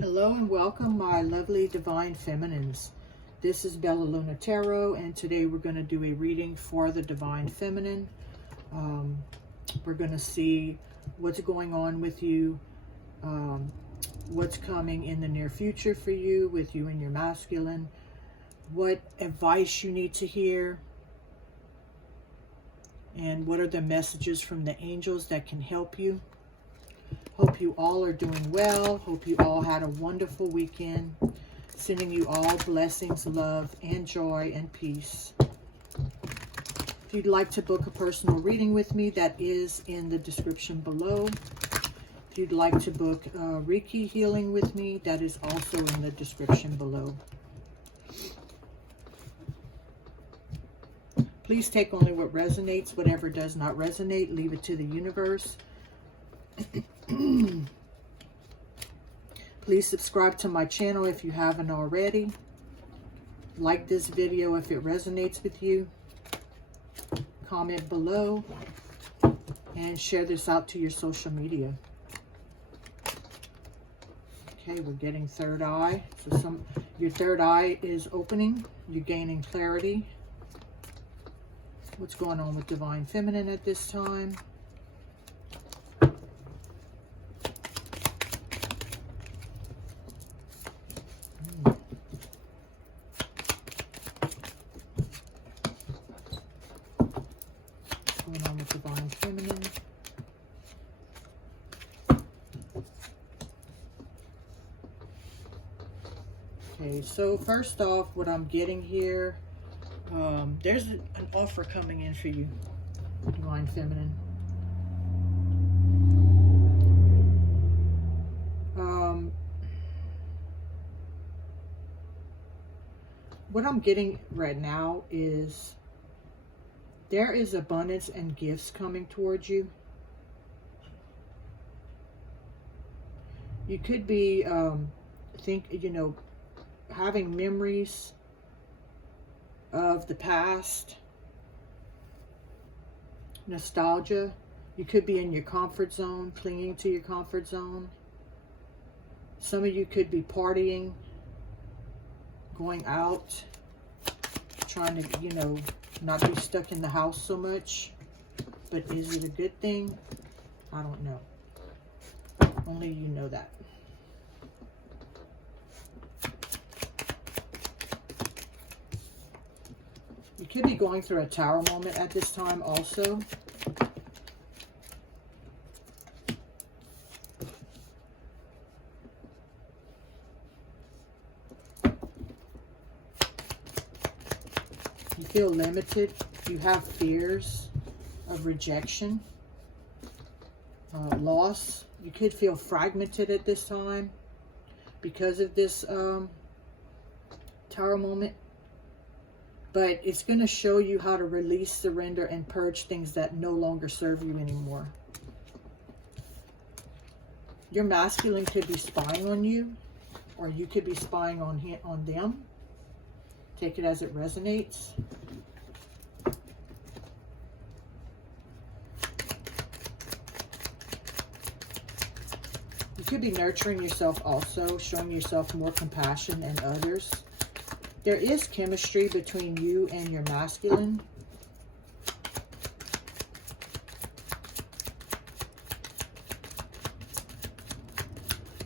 Hello and welcome, my lovely divine feminines. This is Bella Luna Tarot, and today we're going to do a reading for the divine feminine. We're going to see what's going on with you, what's coming in the near future for you, with you and your masculine, what advice you need to hear, and what are the messages from the angels that can help you. Hope you all are doing well. Hope you all had a wonderful weekend. Sending you all blessings, love, and joy, and peace. If you'd like to book a personal reading with me, that is in the description below. If you'd like to book Reiki healing with me, that is also in the description below. Please take only what resonates. Whatever does not resonate, leave it to the universe. Please subscribe to my channel if you haven't already. Like this video if it resonates with you. Comment below and share this out to your social media. Okay, we're getting third eye. So your third eye is opening. You're gaining clarity. What's going on with divine feminine at this time? Going on with divine feminine. Okay, so first off, what I'm getting here, there's an offer coming in for you, divine feminine. What I'm getting right now is there is abundance and gifts coming towards you. You could be, having memories of the past, nostalgia. You could be in your comfort zone, clinging to your comfort zone. Some of you could be partying, going out, trying to, not be stuck in the house so much. But is it a good thing? I don't know. Only you know that. You could be going through a tower moment at this time also. You feel limited. You have fears of rejection, loss. You could feel fragmented at this time because of this tower moment. But it's going to show you how to release, surrender, and purge things that no longer serve you anymore. Your masculine could be spying on you, or you could be spying on them. Take it as it resonates. You could be nurturing yourself also, showing yourself more compassion and others. There is chemistry between you and your masculine.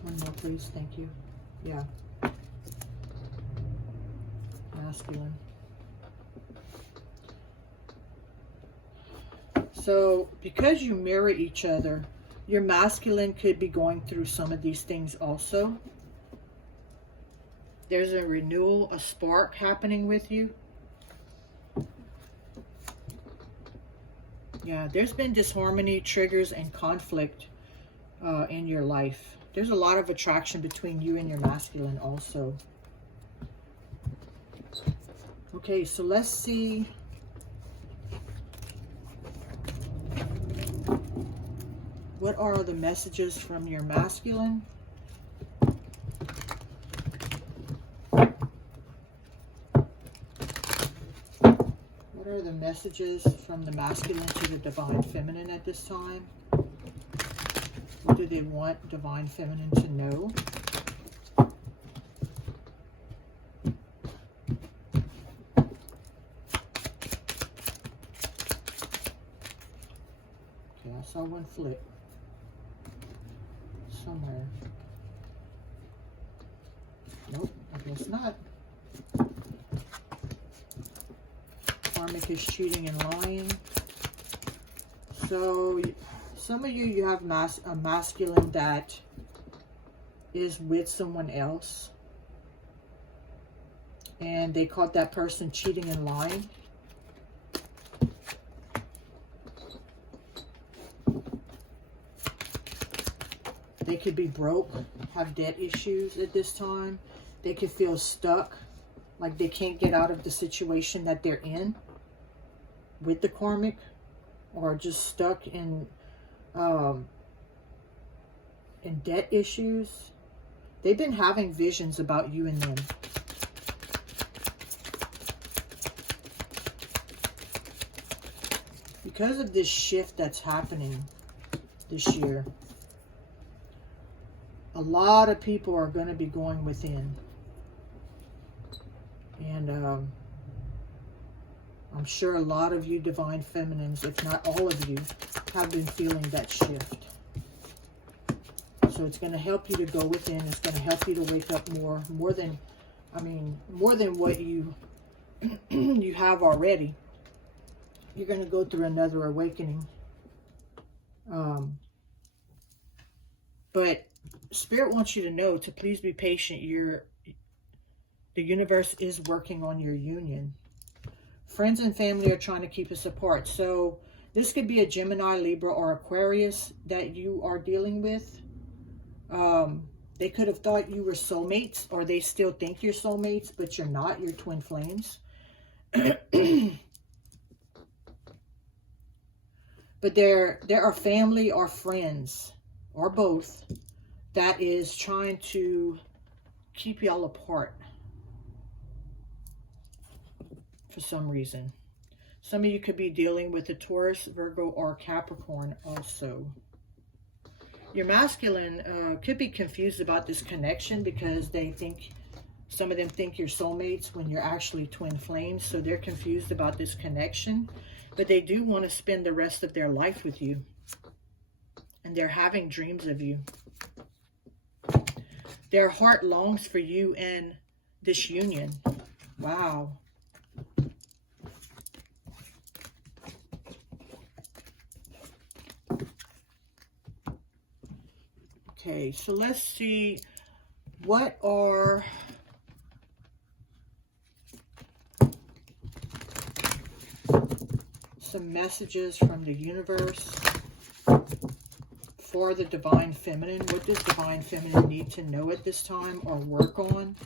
One more, please. Thank you. Yeah. Masculine. So, because you mirror each other, your masculine could be going through some of these things also. There's a renewal, a spark happening with you. Yeah, there's been disharmony, triggers, and conflict in your life. There's a lot of attraction between you and your masculine also. Okay, so let's see. What are the messages from your masculine? What are the messages from the masculine to the divine feminine at this time? What do they want divine feminine to know? one flip somewhere. Nope, I guess not. Karmic is cheating and lying. So some of you have a masculine that is with someone else, and they caught that person cheating and lying. They could be broke, have debt issues at this time. They could feel stuck, like they can't get out of the situation that they're in with the karmic, or just stuck in debt issues. They've been having visions about you and them. Because of this shift that's happening this year, a lot of people are going to be going within. And I'm sure a lot of you divine feminines, if not all of you, have been feeling that shift. So it's going to help you to go within. It's going to help you to wake up more than what you you have already. You're going to go through another awakening. But Spirit wants you to know to please be patient. The universe is working on your union. Friends and family are trying to keep us apart. So this could be a Gemini, Libra, or Aquarius that you are dealing with. They could have thought you were soulmates, or they still think you're soulmates, but you're not. You're twin flames. But there are family or friends, or both, that is trying to keep y'all apart for some reason. Some of you could be dealing with a Taurus, Virgo, or Capricorn also. Your masculine could be confused about this connection because some of them think you're soulmates when you're actually twin flames. So they're confused about this connection. But they do want to spend the rest of their life with you. And they're having dreams of you. Their heart longs for you and this union. Wow. Okay, so let's see, what are some messages from the universe for the Divine Feminine? What does Divine Feminine need to know at this time or work on?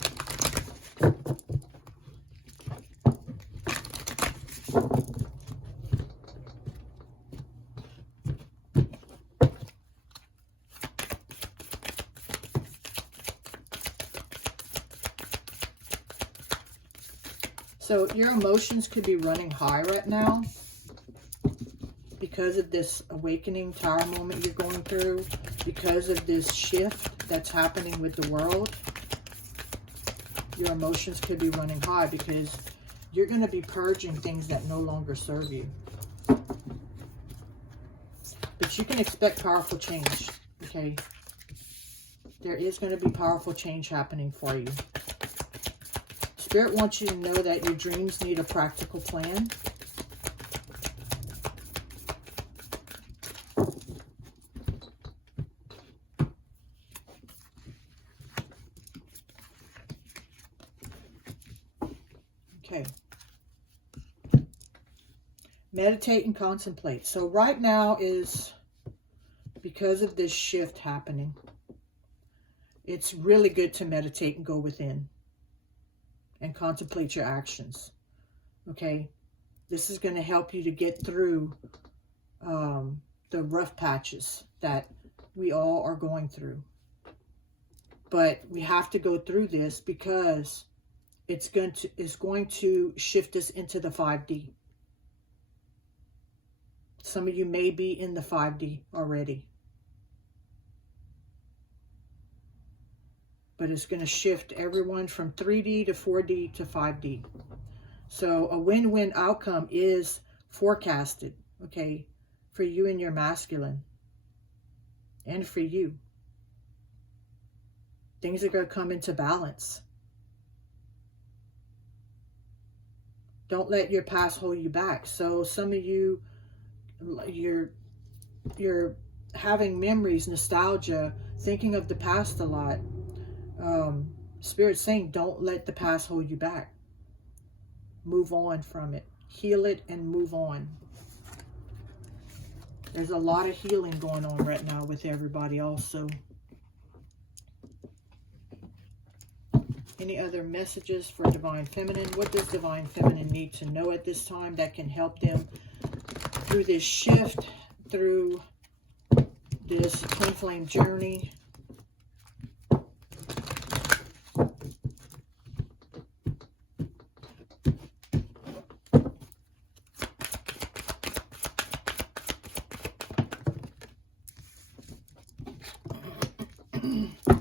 So your emotions could be running high right now because of this awakening tower moment you're going through, because of this shift that's happening with the world. Your emotions could be running high because you're going to be purging things that no longer serve you. But you can expect powerful change, okay? There is going to be powerful change happening for you. Spirit wants you to know that your dreams need a practical plan. Okay. Meditate and contemplate. So right now is, because of this shift happening, it's really good to meditate and go within and contemplate your actions. Okay, this is going to help you to get through the rough patches that we all are going through. But we have to go through this because it's going to shift us into the 5D. Some of you may be in the 5D already. But it's going to shift everyone from 3D to 4D to 5D. So a win-win outcome is forecasted, okay, for you and your masculine. and for you. Things are going to come into balance. Don't let your past hold you back. So some of you, you're having memories, nostalgia, thinking of the past a lot. Spirit's saying, don't let the past hold you back. Move on from it. Heal it and move on. There's a lot of healing going on right now with everybody also. Any other messages for Divine Feminine? What does Divine Feminine need to know at this time that can help them through this shift, through this twin flame journey?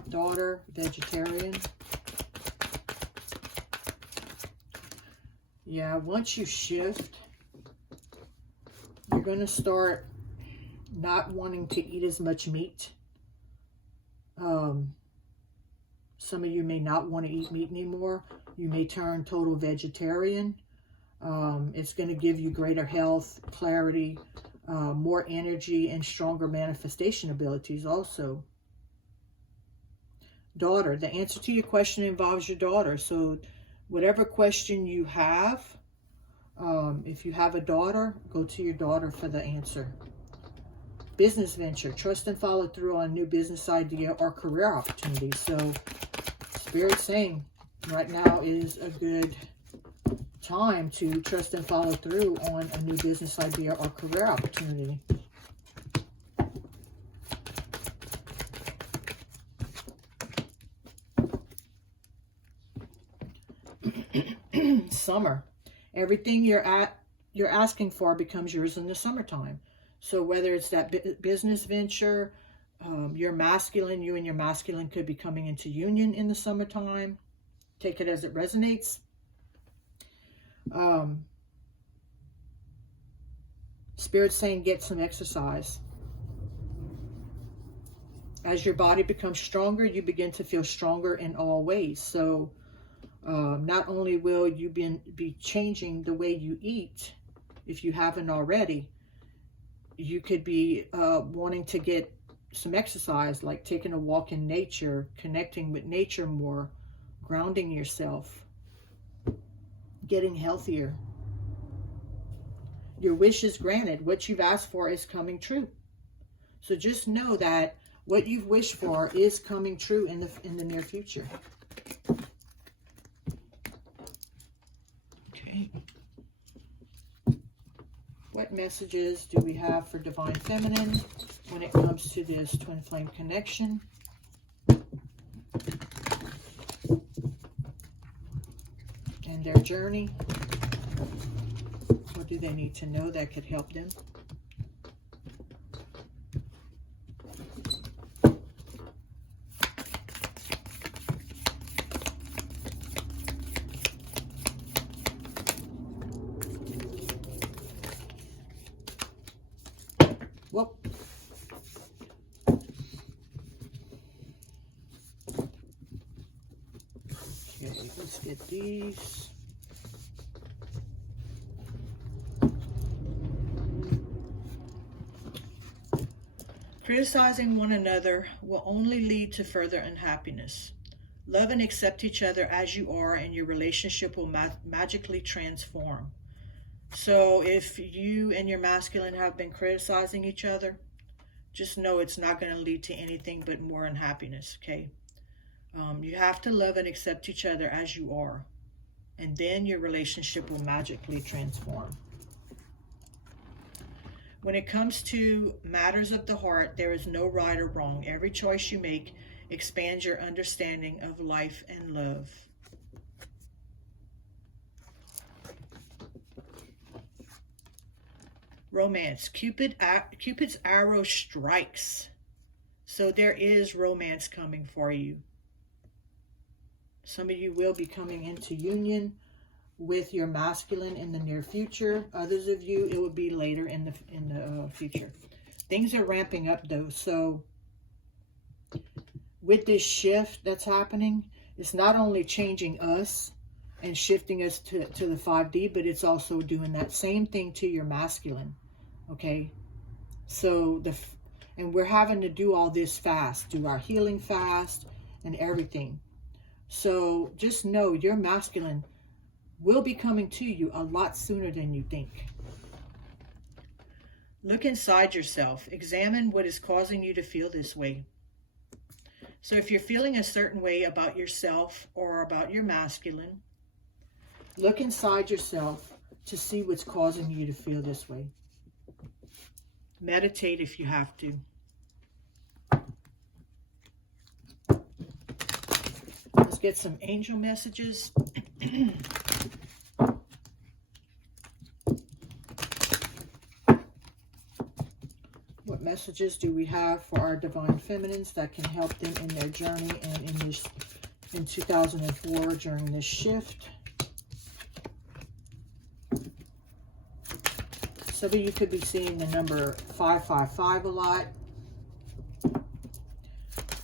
Daughter, vegetarian. Yeah, once you shift, you're going to start not wanting to eat as much meat. Some of you may not want to eat meat anymore. You may turn total vegetarian. It's going to give you greater health, clarity, more energy, and stronger manifestation abilities also. Daughter, the answer to your question involves your daughter. So whatever question you have, if you have a daughter, go to your daughter for the answer. Business venture, trust and follow through on a new business idea or career opportunity. So Spirit's saying right now is a good time to trust and follow through on a new business idea or career opportunity. Summer. Everything you're asking for becomes yours in the summertime. So whether it's that business venture, you and your masculine could be coming into union in the summertime. Take it as it resonates. Spirit's saying get some exercise. As your body becomes stronger, you begin to feel stronger in all ways. So not only will you be changing the way you eat, if you haven't already, you could be wanting to get some exercise, like taking a walk in nature, connecting with nature more, grounding yourself, getting healthier. Your wish is granted. What you've asked for is coming true. So just know that what you've wished for is coming true in the near future. Okay. What messages do we have for Divine Feminine when it comes to this twin flame connection? And their journey? What do they need to know that could help them? Whoop. Okay, let's get these. Criticizing one another will only lead to further unhappiness. Love and accept each other as you are, and your relationship will magically transform. So if you and your masculine have been criticizing each other, just know it's not going to lead to anything but more unhappiness, okay? You have to love and accept each other as you are, and then your relationship will magically transform. When it comes to matters of the heart, there is no right or wrong. Every choice you make expands your understanding of life and love. Romance. Cupid's arrow strikes. So there is romance coming for you. Some of you will be coming into union with your masculine in the near future. Others of you, it will be later in the future. Things are ramping up though, so with this shift that's happening, it's not only changing us and shifting us to the 5D, but it's also doing that same thing to your masculine. Okay, so and we're having to do all this fast, do our healing fast and everything. So just know your masculine will be coming to you a lot sooner than you think. Look inside yourself. Examine what is causing you to feel this way. So if you're feeling a certain way about yourself or about your masculine, look inside yourself to see what's causing you to feel this way. Meditate if you have to. Let's get some angel messages. What messages do we have for our divine feminines that can help them in their journey and in 2004 during this shift? Some of you could be seeing the number 555 a lot.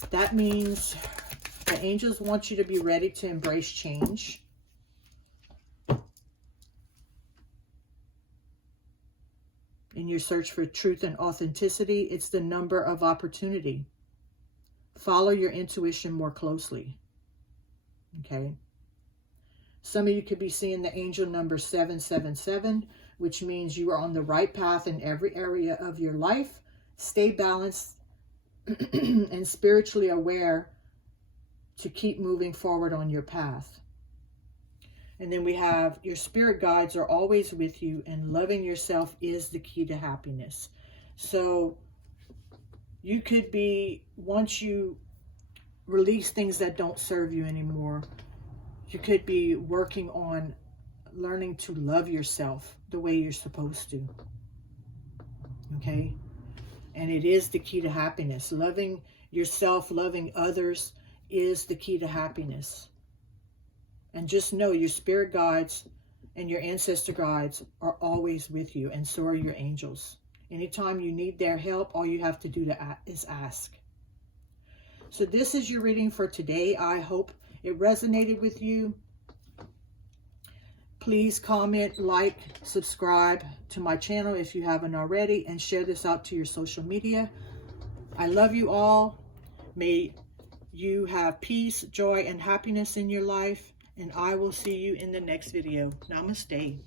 That means the angels want you to be ready to embrace change. In your search for truth and authenticity, it's the number of opportunity. Follow your intuition more closely. Okay. Some of you could be seeing the angel number 777, which means you are on the right path in every area of your life. Stay balanced and spiritually aware to keep moving forward on your path. And then we have your spirit guides are always with you, and loving yourself is the key to happiness. So you could be, once you release things that don't serve you anymore, you could be working on learning to love yourself the way you're supposed to. Okay? And it is the key to happiness. Loving yourself, loving others is the key to happiness. And just know your spirit guides and your ancestor guides are always with you, and so are your angels. Anytime you need their help, all you have to do is ask. So this is your reading for today. I hope it resonated with you. Please comment, like, subscribe to my channel if you haven't already, and share this out to your social media. I love you all. May you have peace, joy, and happiness in your life. And I will see you in the next video. Namaste.